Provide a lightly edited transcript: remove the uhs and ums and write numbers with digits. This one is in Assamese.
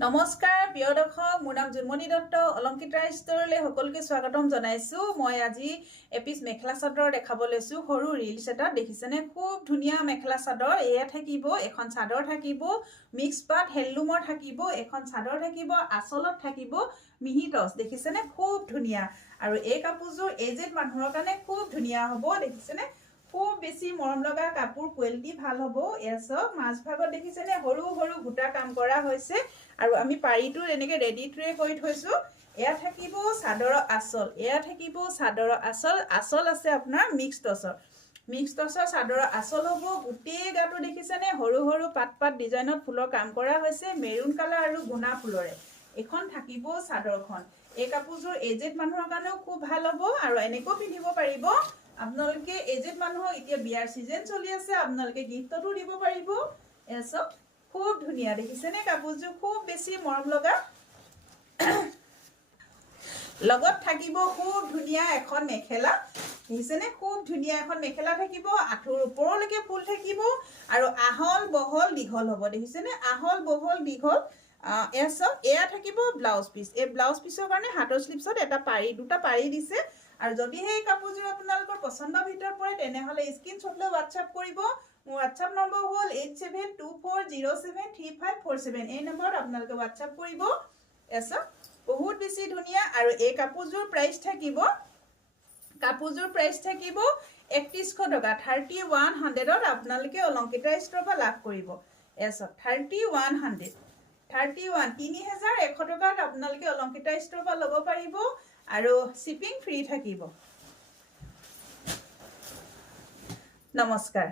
নমস্কাৰ প্ৰিয় দৰ্শক, মোৰ নাম জুনমণি দত্ত। অলংকিতা ষ্টৰলৈ সকলোকে স্বাগতম জনাইছোঁ। মই আজি এপিচ মেখেলা চাদৰ দেখাব লৈছোঁ। সৰু ৰিলছ এটা দেখিছেনে? খুব ধুনীয়া মেখেলা চাদৰ। এয়া থাকিব, এখন চাদৰ থাকিব মিক্স পাট হেণ্ডলুমৰ, থাকিব এখন চাদৰ, থাকিব আঁচলত থাকিব মিহি টচ। দেখিছেনে? খুব ধুনীয়া। আৰু এই কাপোৰযোৰ এজেড মানুহৰ কাৰণে খুব ধুনীয়া হ'ব। দেখিছেনে? খুব বেছি মৰম লগা কাপোৰ, কোৱালিটি ভাল হ'ব। এয়া চাওক, মাছ ভাগত দেখিছেনে সৰু সৰু গোটা কাম কৰা হৈছে। আৰু আমি পাৰিটো এনেকৈ ৰেডি ট্ৰে কৰি থৈছোঁ। এয়া থাকিব চাদৰৰ আঁচল, এয়া থাকিব চাদৰৰ আঁচল। আঁচল আছে আপোনাৰ মিক্স টচৰ চাদৰৰ আঁচল হ'ব। গোটেই গাটো দেখিছেনে সৰু সৰু পাত পাত ডিজাইনত ফুলৰ কাম কৰা হৈছে, মেৰুন কালাৰ আৰু গুণা ফুলৰে। এইখন থাকিব চাদৰখন। এই কাপোৰযোৰ এজেড মানুহৰ কাৰণেও খুব ভাল হ'ব আৰু এনেকৈও পিন্ধিব পাৰিব। আপোনালোকে এজেড মানুহক, এতিয়া বিয়াৰ চিজন চলি আছে, আপোনালোকে গিফ্টতো দিব পাৰিব। এয়া চাওক, খুব ধুনীয়া। দেখিছেনে কাপোৰযোৰ? খুব বেছি মৰম লগা। লগত থাকিব খুব ধুনীয়া এখন মেখেলা। দেখিছেনে? খুব ধুনীয়া এখন মেখেলা থাকিব। আঁঠুৰ ওপৰলৈকে ফুল থাকিব আৰু আহল বহল দীঘল হ'ব। দেখিছেনে? আহল বহল দীঘল। এয়া চাওক, এয়া থাকিব ব্লাউজ পিচ। এই ব্লাউজ পিচৰ কাৰণে হাতৰ স্লিপছত দুটা পাৰি দিছে। আৰু যদিহে এই কাপোৰযোৰ আপোনালোকৰ পচন্দৰ ভিতৰত পৰে, তেনেহ'লে স্ক্ৰীনশ্বট লৈ হোৱাটছআপ কৰিব। মোৰ হোৱাটছআপ নম্বৰ হ'ল 8724073547। এই নম্বৰত আপোনালোকে হোৱাটছআপ কৰিব। এয়া চাওক, বহুত বেছি ধুনীয়া। আৰু এই কাপোৰযোৰ প্ৰাইচ থাকিব 3100 টকা। 3100ত আপোনালোকে অলংকিতা ষ্টৰৰ পৰা লাভ কৰিব। এয়া চাওক, 3100 টকাত আপোনালোকে অলংকিতা ষ্টৰৰ পৰা ল'ব পাৰিব আৰু শ্বিপিং ফ্ৰী থাকিব। নমস্কাৰ।